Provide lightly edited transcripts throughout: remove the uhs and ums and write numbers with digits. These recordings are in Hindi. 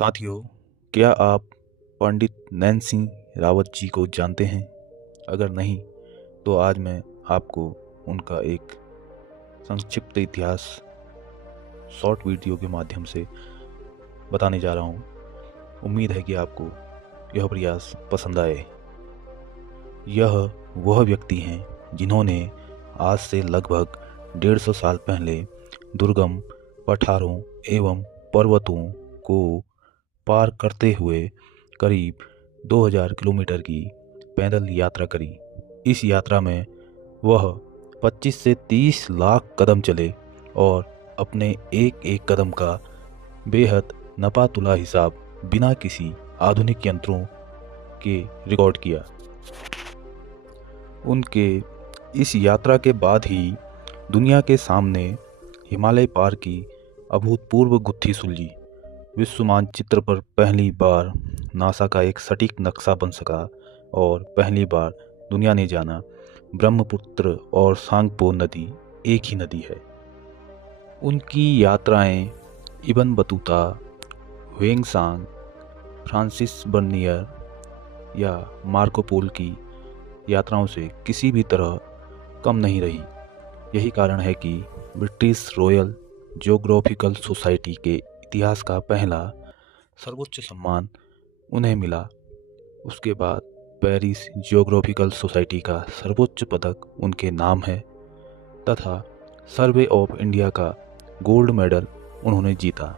साथियों, क्या आप पंडित नैन सिंह रावत जी को जानते हैं? अगर नहीं, तो आज मैं आपको उनका एक संक्षिप्त इतिहास शॉर्ट वीडियो के माध्यम से बताने जा रहा हूँ। उम्मीद है कि आपको यह प्रयास पसंद आए। यह वह व्यक्ति हैं जिन्होंने आज से लगभग 150 साल पहले दुर्गम पठारों एवं पर्वतों को पार करते हुए करीब 2000 किलोमीटर की पैदल यात्रा करी। इस यात्रा में वह 25 से 30 लाख कदम चले और अपने एक एक कदम का बेहद नपातुला हिसाब बिना किसी आधुनिक यंत्रों के रिकॉर्ड किया। उनके इस यात्रा के बाद ही दुनिया के सामने हिमालय पार की अभूतपूर्व गुत्थी सुलझी। विश्व मानचित्र पर पहली बार नासा का एक सटीक नक्शा बन सका और पहली बार दुनिया ने जाना ब्रह्मपुत्र और सांगपो नदी एक ही नदी है। उनकी यात्राएं इब्न बतूता, ह्वेंसांग, फ्रांसिस बर्नियर या मार्को पोलो की यात्राओं से किसी भी तरह कम नहीं रही। यही कारण है कि ब्रिटिश रॉयल जियोग्राफिकल सोसाइटी के इतिहास का पहला सर्वोच्च सम्मान उन्हें मिला। उसके बाद पेरिस जियोग्राफिकल सोसाइटी का सर्वोच्च पदक उनके नाम है तथा सर्वे ऑफ इंडिया का गोल्ड मेडल उन्होंने जीता।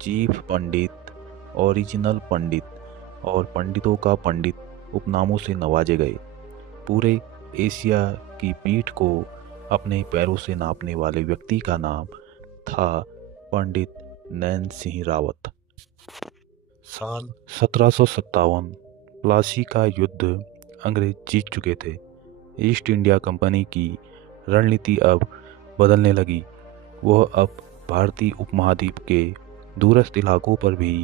चीफ पंडित, ओरिजिनल पंडित और पंडितों का पंडित उपनामों से नवाजे गए। पूरे एशिया की पीठ को अपने पैरों से नापने वाले व्यक्ति का नाम था पंडित नैन सिंह रावत। साल 1757 प्लासी का युद्ध अंग्रेज जीत चुके थे। ईस्ट इंडिया कंपनी की रणनीति अब बदलने लगी। वह अब भारतीय उपमहाद्वीप के दूरस्थ इलाकों पर भी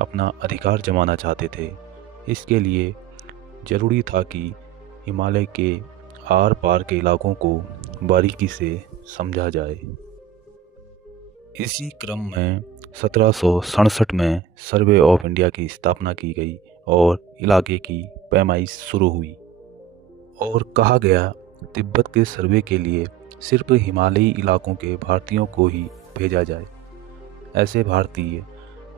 अपना अधिकार जमाना चाहते थे। इसके लिए जरूरी था कि हिमालय के आर पार के इलाकों को बारीकी से समझा जाए। इसी क्रम में 1767 में सर्वे ऑफ इंडिया की स्थापना की गई और इलाके की पैमाइश शुरू हुई और कहा गया तिब्बत के सर्वे के लिए सिर्फ हिमालयी इलाकों के भारतीयों को ही भेजा जाए। ऐसे भारतीय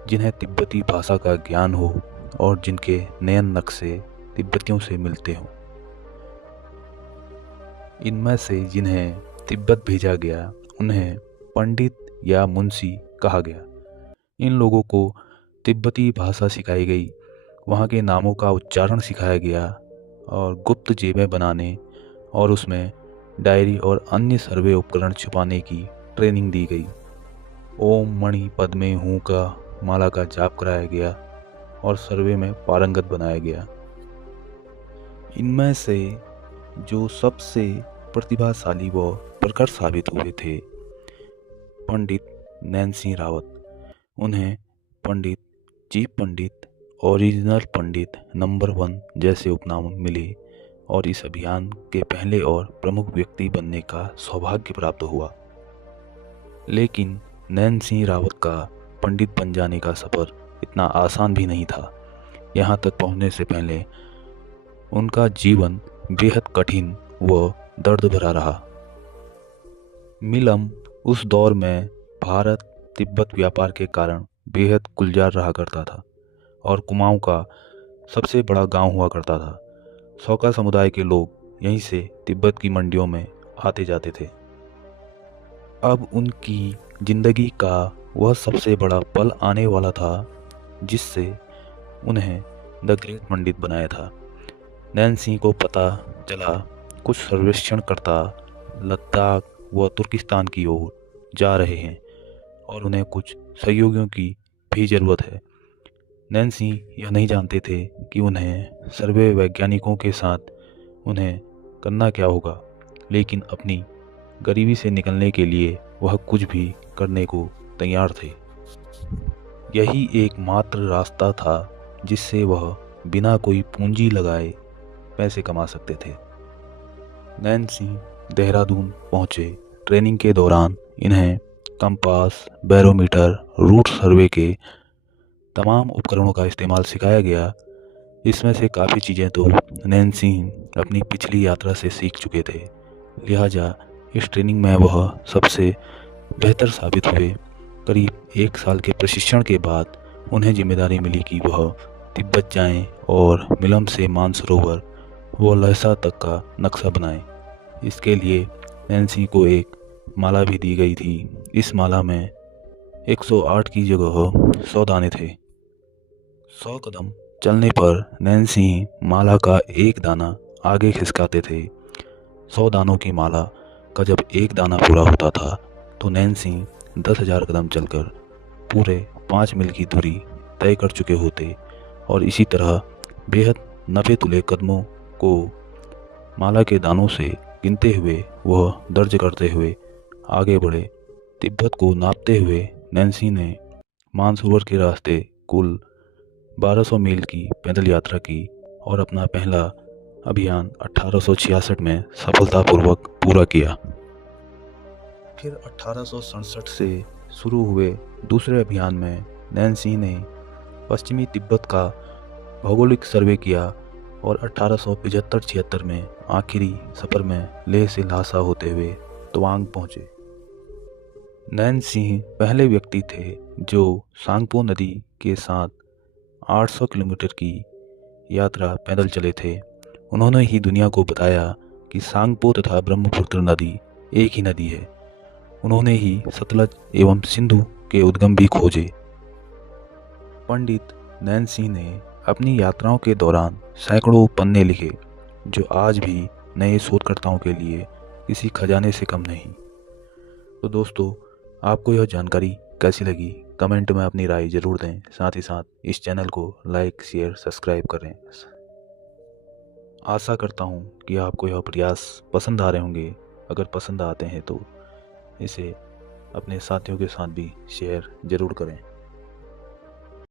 जिन्हें तिब्बती भाषा का ज्ञान हो और जिनके नयन नक्शे तिब्बतियों से मिलते हों। इनमें से जिन्हें तिब्बत भेजा गया उन्हें पंडित या मुंशी कहा गया। इन लोगों को तिब्बती भाषा सिखाई गई, वहाँ के नामों का उच्चारण सिखाया गया और गुप्त जेबें बनाने और उसमें डायरी और अन्य सर्वे उपकरण छुपाने की ट्रेनिंग दी गई। ओम मणि पद्मे हूँ का माला का जाप कराया गया और सर्वे में पारंगत बनाया गया। इनमें से जो सबसे प्रतिभाशाली व प्रखर साबित हुए थे पंडित नैन सिंह रावत। उन्हें पंडित, चीफ पंडित, ओरिजिनल पंडित, नंबर 1 जैसे उपनाम मिले और इस अभियान के पहले और प्रमुख व्यक्ति बनने का सौभाग्य प्राप्त हुआ। लेकिन नैन सिंह रावत का पंडित बन जाने का सफ़र इतना आसान भी नहीं था। यहाँ तक पहुँचने से पहले उनका जीवन बेहद कठिन व दर्द भरा रहा। मिलम उस दौर में भारत तिब्बत व्यापार के कारण बेहद गुलजार रहा करता था और कुमाऊं का सबसे बड़ा गांव हुआ करता था। सौका समुदाय के लोग यहीं से तिब्बत की मंडियों में आते जाते थे। अब उनकी जिंदगी का वह सबसे बड़ा पल आने वाला था जिससे उन्हें द ग्रेट पंडित बनाया था। नैन सिंह को पता चला कुछ सर्वेक्षणकर्ता लद्दाख व तुर्किस्तान की ओर जा रहे हैं और उन्हें कुछ सहयोगियों की भी ज़रूरत है। नैन सिंह यह नहीं जानते थे कि उन्हें सर्वे वैज्ञानिकों के साथ उन्हें करना क्या होगा, लेकिन अपनी गरीबी से निकलने के लिए वह कुछ भी करने को तैयार थे। यही एकमात्र रास्ता था जिससे वह बिना कोई पूंजी लगाए पैसे कमा सकते थे। नैन सिंह देहरादून पहुँचे। ट्रेनिंग के दौरान इन्हें कंपास, बैरोमीटर, रूट सर्वे के तमाम उपकरणों का इस्तेमाल सिखाया गया। इसमें से काफ़ी चीज़ें तो नैन्सी अपनी पिछली यात्रा से सीख चुके थे, लिहाजा इस ट्रेनिंग में वह सबसे बेहतर साबित हुए। करीब 1 साल के प्रशिक्षण के बाद उन्हें जिम्मेदारी मिली कि वह तिब्बत जाएं और मिलम से मानसरोवर व लहसा तक का नक्शा बनाएं। इसके लिए नैन्सी को एक माला भी दी गई थी। इस माला में 108 की जगह 100 दाने थे। 100 कदम चलने पर नैन्सी माला का एक दाना आगे खिसकाते थे। 100 दानों की माला का जब एक दाना पूरा होता था तो नैन्सी 10,000 कदम चलकर पूरे 5 मील की दूरी तय कर चुके होते और इसी तरह बेहद नफे तुले कदमों को माला के दानों से गिनते हुए वह दर्ज करते हुए आगे बढ़े। तिब्बत को नापते हुए नैन्सी ने मानसरोवर के रास्ते कुल 1200 मील की पैदल यात्रा की और अपना पहला अभियान 1866 में सफलतापूर्वक पूरा किया। फिर 1867 से शुरू हुए दूसरे अभियान में नैन्सी ने पश्चिमी तिब्बत का भौगोलिक सर्वे किया और 1875-76 में आखिरी सफ़र में लेह से ल्हासा होते हुए तवांग पहुँचे। नैन्सी पहले व्यक्ति थे जो सांगपो नदी के साथ 800 किलोमीटर की यात्रा पैदल चले थे। उन्होंने ही दुनिया को बताया कि सांगपो तथा ब्रह्मपुत्र नदी एक ही नदी है। उन्होंने ही सतलज एवं सिंधु के उद्गम भी खोजे। पंडित नैन्सी ने अपनी यात्राओं के दौरान सैकड़ों पन्ने लिखे, जो आज भी नए शोधकर्ताओं के लिए किसी खजाने से कम नहीं। तो दोस्तों, आपको यह जानकारी कैसी लगी कमेंट में अपनी राय ज़रूर दें। साथ ही साथ इस चैनल को लाइक, शेयर, सब्सक्राइब करें। आशा करता हूँ कि आपको यह प्रयास पसंद आ रहे होंगे। अगर पसंद आते हैं तो इसे अपने साथियों के साथ भी शेयर ज़रूर करें।